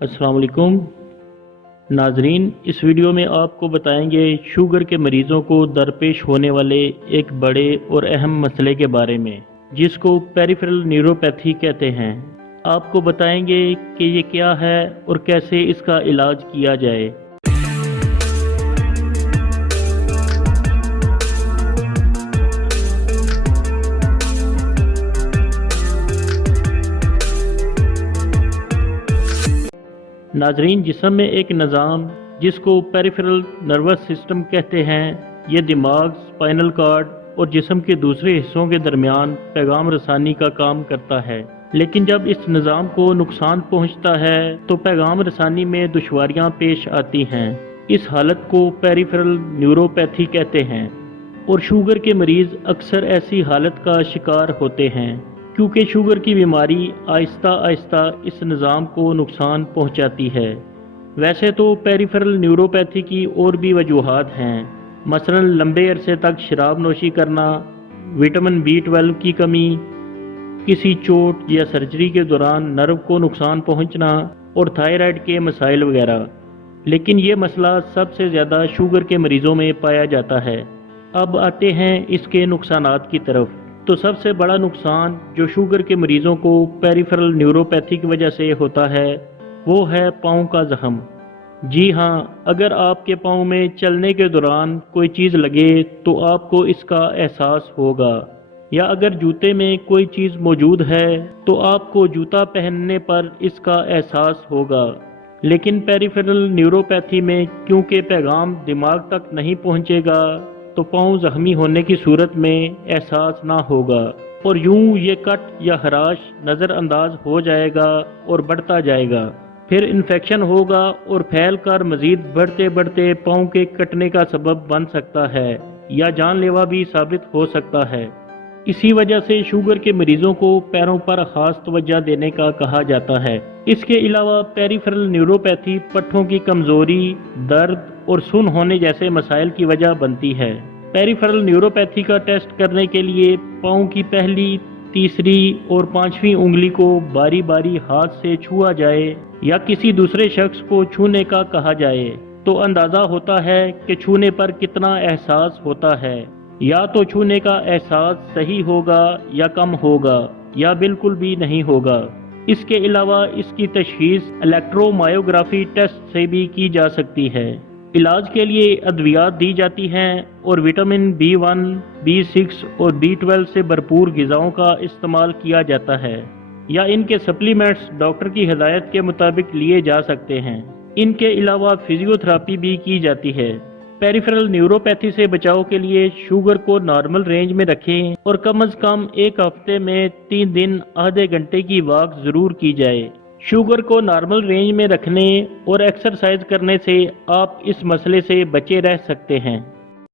अस्सलाम वालेकुम नाजरीन, इस वीडियो में आपको बताएंगे शुगर के मरीज़ों को दरपेश होने वाले एक बड़े और अहम मसले के बारे में, जिसको पेरिफेरल न्यूरोपैथी कहते हैं। आपको बताएंगे कि ये क्या है और कैसे इसका इलाज किया जाए। नाजरीन, जिस्म में एक निज़ाम जिसको पेरिफेरल नर्वस सिस्टम कहते हैं, ये दिमाग, स्पाइनल कॉर्ड और जिस्म के दूसरे हिस्सों के दरमियान पैगाम रसानी का काम करता है। लेकिन जब इस निज़ाम को नुकसान पहुंचता है तो पैगाम रसानी में दुश्वारियां पेश आती हैं। इस हालत को पेरिफेरल न्यूरोपैथी कहते हैं और शुगर के मरीज़ अक्सर ऐसी हालत का शिकार होते हैं, क्योंकि शुगर की बीमारी आहिस्ता आहिस्ता इस निज़ाम को नुकसान पहुंचाती है। वैसे तो पेरिफेरल न्यूरोपैथी की और भी वजूहात हैं, मसलन लंबे अरसे तक शराब नोशी करना, विटामिन B12 की कमी, किसी चोट या सर्जरी के दौरान नर्व को नुकसान पहुंचना और थायराइड के मसाइल वगैरह। लेकिन ये मसला सबसे ज़्यादा शुगर के मरीज़ों में पाया जाता है। अब आते हैं इसके नुकसानात की तरफ। तो सबसे बड़ा नुकसान जो शुगर के मरीज़ों को पेरिफेरल न्यूरोपैथी की वजह से होता है वो है पाँव का जख्म। जी हाँ, अगर आपके पाँव में चलने के दौरान कोई चीज़ लगे तो आपको इसका एहसास होगा, या अगर जूते में कोई चीज़ मौजूद है तो आपको जूता पहनने पर इसका एहसास होगा। लेकिन पेरिफेरल न्यूरोपैथी में क्योंकि पैगाम दिमाग तक नहीं पहुँचेगा तो पाँव जख्मी होने की सूरत में एहसास ना होगा और यूं ये कट या खराश नज़रअंदाज हो जाएगा और बढ़ता जाएगा। फिर इन्फेक्शन होगा और फैल कर मज़ीद बढ़ते बढ़ते पाँव के कटने का सबब बन सकता है या जानलेवा भी साबित हो सकता है। इसी वजह से शुगर के मरीजों को पैरों पर खास तवज्जो देने का कहा जाता है। इसके अलावा पेरिफेरल न्यूरोपैथी पट्ठों की कमजोरी, दर्द और सुन होने जैसे मसाइल की वजह बनती है। पेरिफेरल न्यूरोपैथी का टेस्ट करने के लिए पाँव की पहली, तीसरी और पांचवी उंगली को बारी बारी हाथ से छुआ जाए या किसी दूसरे शख्स को छूने का कहा जाए तो अंदाज़ा होता है कि छूने पर कितना एहसास होता है। या तो छूने का एहसास सही होगा या कम होगा या बिल्कुल भी नहीं होगा। इसके अलावा इसकी तशखीस इलेक्ट्रोमायोग्राफी टेस्ट से भी की जा सकती है। इलाज के लिए अद्वियात दी जाती हैं और विटामिन B1, B6 और B12 से भरपूर ग़िज़ाओं का इस्तेमाल किया जाता है, या इनके सप्लीमेंट्स डॉक्टर की हिदायत के मुताबिक लिए जा सकते हैं। इनके अलावा फिजियोथेरेपी भी की जाती है। पेरिफेरल न्यूरोपैथी से बचाव के लिए शुगर को नॉर्मल रेंज में रखें और कम से कम एक हफ्ते में 3 दिन आधे घंटे की वॉक ज़रूर की जाए। शुगर को नॉर्मल रेंज में रखने और एक्सरसाइज करने से आप इस मसले से बचे रह सकते हैं।